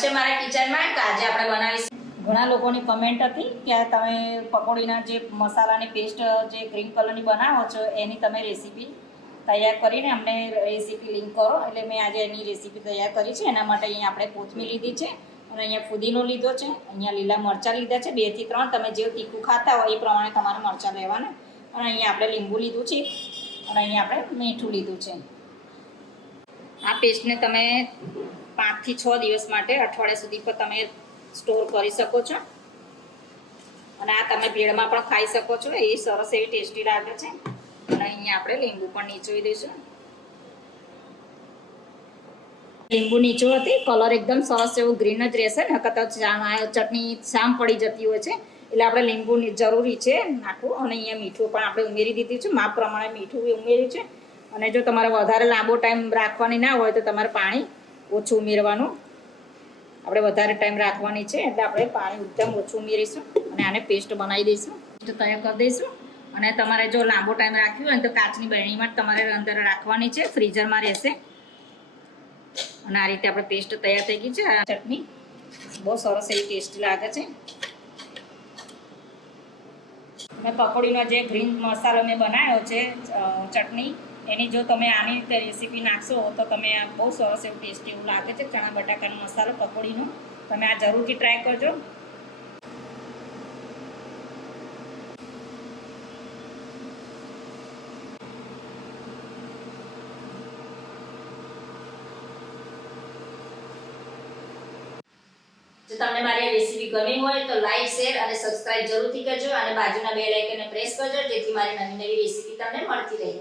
સ્વાગત છે મારા કિચનમાં કે આજે આપણે બનાવીશું. ઘણા લોકોની કમેન્ટ હતી કે તમે પકોડીના જે મસાલાની પેસ્ટ જે ગ્રીન કલરની બનાવો છો એની તમે રેસીપી તૈયાર કરીને અમને રેસીપી લિંક કરો. એટલે મેં આજે એની રેસીપી તૈયાર કરી છે. એના માટે અહીંયા આપણે કોથમીર લીધી છે અને અહીંયા ફુદીનો લીધો છે, અહીંયા લીલા મરચાં લીધા છે 2 થી 3. તમે જેવું તીખું ખાતા હોય એ પ્રમાણે તમારે મરચાં લેવાના. અને અહીંયા આપણે લીંબુ લીધું છે અને અહીંયા આપણે મીઠું લીધું છે. આ પેસ્ટને તમે 5 થી 6 દિવસ માટે અઠવાડિયા સુધી પણ તમે સ્ટોર કરી શકો છો અને આ તમે ભેળમાં પણ ખાઈ શકો છો. એ સરસ એવી ટેસ્ટી લાગે છે. અને અહીંયા આપણે લીંબુ પણ નીચોવી દઈશું. લીંબુ નીચોવાથી કલર એકદમ સરસ એવો ગ્રીન જ રહેશે. નકર તો ચટણી શામ પડી જતી હોય છે, એટલે આપણે લીંબુ જરૂરી છે નાખવું. અને અહીંયા મીઠું પણ આપણે ઉમેરી દીધું છે, માપ પ્રમાણે મીઠું ઉમેર્યું છે. અને જો તમારે વધારે લાંબો ટાઈમ રાખવાની ના હોય તો તમારે પાણી ઓછું ઉમેરવાનું. આપણે વધારે ટાઈમ રાખવાની છે એટલે આપણે પાણી એકદમ ઓછું ઉમેરીશું અને આને પેસ્ટ બનાવી દઈશું, પેસ્ટ તૈયાર કરી દઈશું. અને તમારે જો લાંબો ટાઈમ રાખ્યું હોય તો કાચની બરણીમાં તમારે અંદર રાખવાની છે, ફ્રીઝરમાં રહેશે. અને આ રીતે આપણે પેસ્ટ તૈયાર થઈ ગઈ છે. આ ચટણી બહુ સરસ એવી ટેસ્ટી લાગે છે. મેં પકોડીનો જે ગ્રીન મસાલો મેં બનાવ્યો છે ચટણી, એની જો તમે આની રીતે રેસીપી નાખશો તો તમે બહુ સરસ એવું ટેસ્ટી એવું લાગે છે. ચણા બટાકાનો મસાલો પકોડીનો તમે આ જરૂરથી ટ્રાય કરજો. જો તમને મારી રેસીપી ગમી હોય તો લાઈક, શેર અને સબસ્ક્રાઇબ જરૂરથી કરજો અને બાજુના બેલ આઇકનને પ્રેસ કરજો જેથી મારી નવી નવી રેસીપી તમને મળતી રહે.